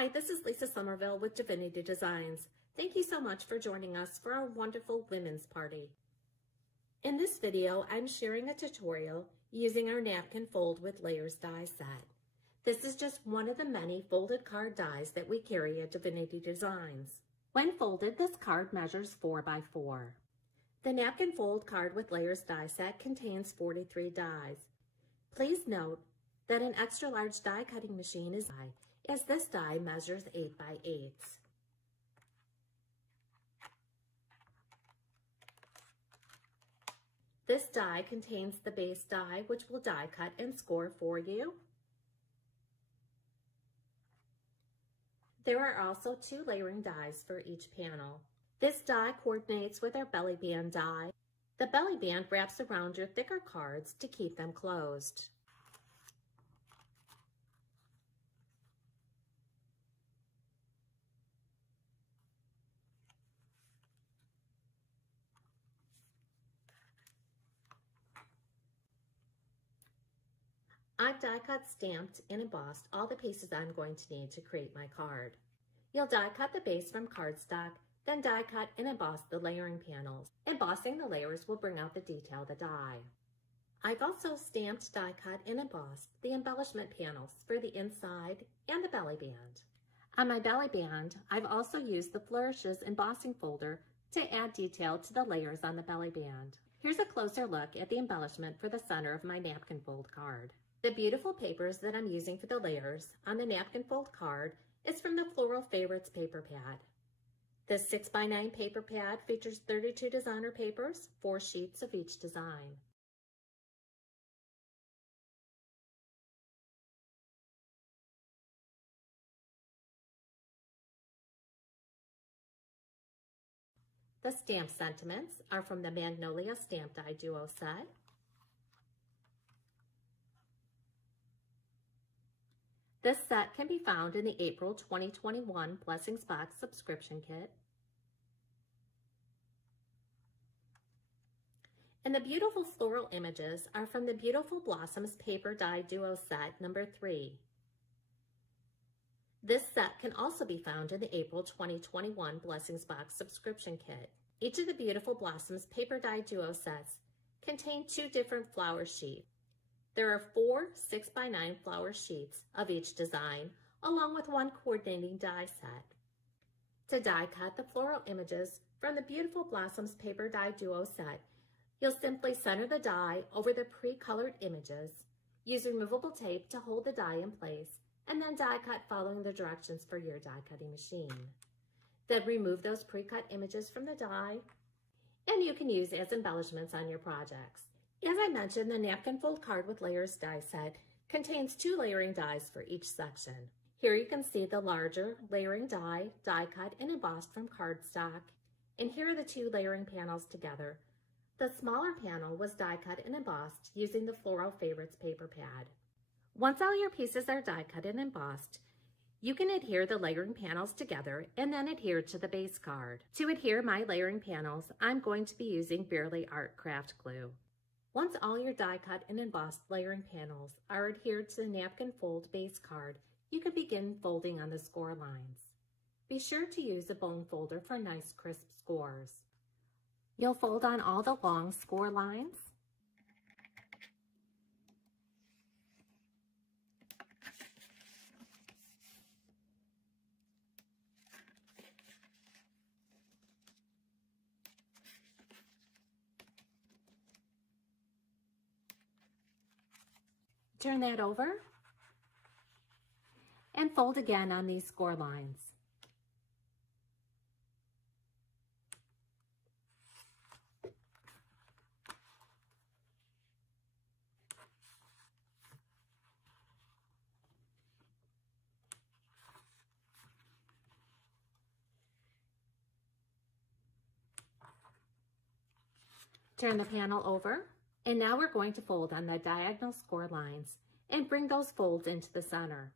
Hi, this is Lisa Somerville with Divinity Designs. Thank you so much for joining us for our wonderful women's party. In this video, I'm sharing a tutorial using our napkin fold with layers die set. This is just one of the many folded card dies that we carry at Divinity Designs. When folded, this card measures 4 by 4. The napkin fold card with layers die set contains 43 dies. Please note that an extra large die cutting machine is die, as this die measures 8 by 8. This die contains the base die, which will die cut and score for you. There are also 2 layering dies for each panel. This die coordinates with our belly band die. The belly band wraps around your thicker cards to keep them closed. I've die cut, stamped, and embossed all the pieces I'm going to need to create my card. You'll die cut the base from cardstock, then die cut and emboss the layering panels. Embossing the layers will bring out the detail of the die. I've also stamped, die cut, and embossed the embellishment panels for the inside and the belly band. On my belly band, I've also used the Flourishes embossing folder to add detail to the layers on the belly band. Here's a closer look at the embellishment for the center of my napkin fold card. The beautiful papers that I'm using for the layers on the napkin fold card is from the Floral Favorites paper pad. This 6x9 paper pad features 32 designer papers, 4 sheets of each design. The stamp sentiments are from the Magnolia Stamp Die Duo set. This set can be found in the April 2021 Blessings Box subscription kit. And the beautiful floral images are from the Beautiful Blossoms Paper Die Duo set number 3. This set can also be found in the April 2021 Blessings Box subscription kit. Each of the Beautiful Blossoms Paper Die Duo sets contain 2 different flower sheets. There are 4 6x9 flower sheets of each design, along with 1 coordinating die set. To die cut the floral images from the Beautiful Blossoms Paper Die Duo set, you'll simply center the die over the pre-colored images, use removable tape to hold the die in place, and then die cut following the directions for your die cutting machine. Then remove those pre-cut images from the die, and you can use as embellishments on your projects. As I mentioned, the napkin fold card with layers die set contains 2 layering dies for each section. Here you can see the larger layering die cut and embossed from cardstock, and here are the 2 layering panels together. The smaller panel was die cut and embossed using the Floral Favorites paper pad. Once all your pieces are die cut and embossed, you can adhere the layering panels together and then adhere to the base card. To adhere my layering panels, I'm going to be using Bearly Art Craft Glue. Once all your die cut and embossed layering panels are adhered to the napkin fold base card, you can begin folding on the score lines. Be sure to use a bone folder for nice crisp scores. You'll fold on all the long score lines. Turn that over and fold again on these score lines. Turn the panel over, and now we're going to fold on the diagonal score lines and bring those folds into the center.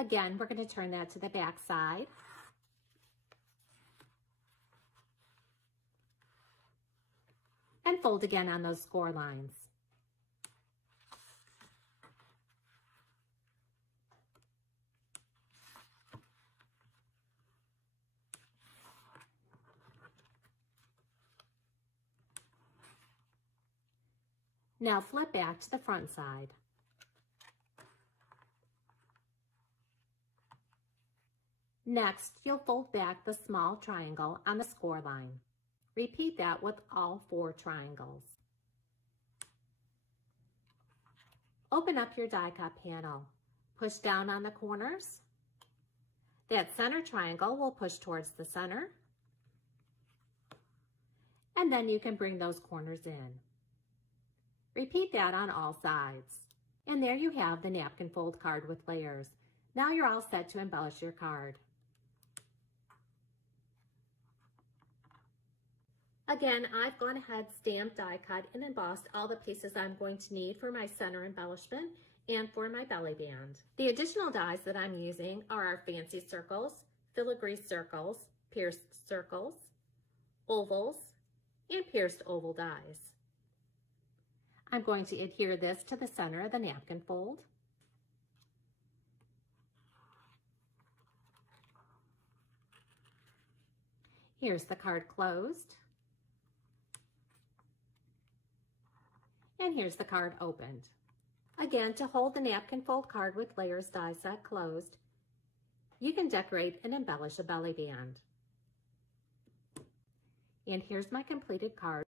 Again, we're going to turn that to the back side. And fold again on those score lines. Now flip back to the front side. Next, you'll fold back the small triangle on the score line. Repeat that with all 4 triangles. Open up your die cut panel. Push down on the corners. That center triangle will push towards the center. And then you can bring those corners in. Repeat that on all sides. And there you have the napkin fold card with layers. Now you're all set to embellish your card. Again, I've gone ahead, stamped, die cut, and embossed all the pieces I'm going to need for my center embellishment and for my belly band. The additional dies that I'm using are our fancy circles, filigree circles, pierced circles, ovals, and pierced oval dies. I'm going to adhere this to the center of the napkin fold. Here's the card closed. And here's the card opened. Again, to hold the napkin fold card with layers die set closed, you can decorate and embellish a belly band. And here's my completed card.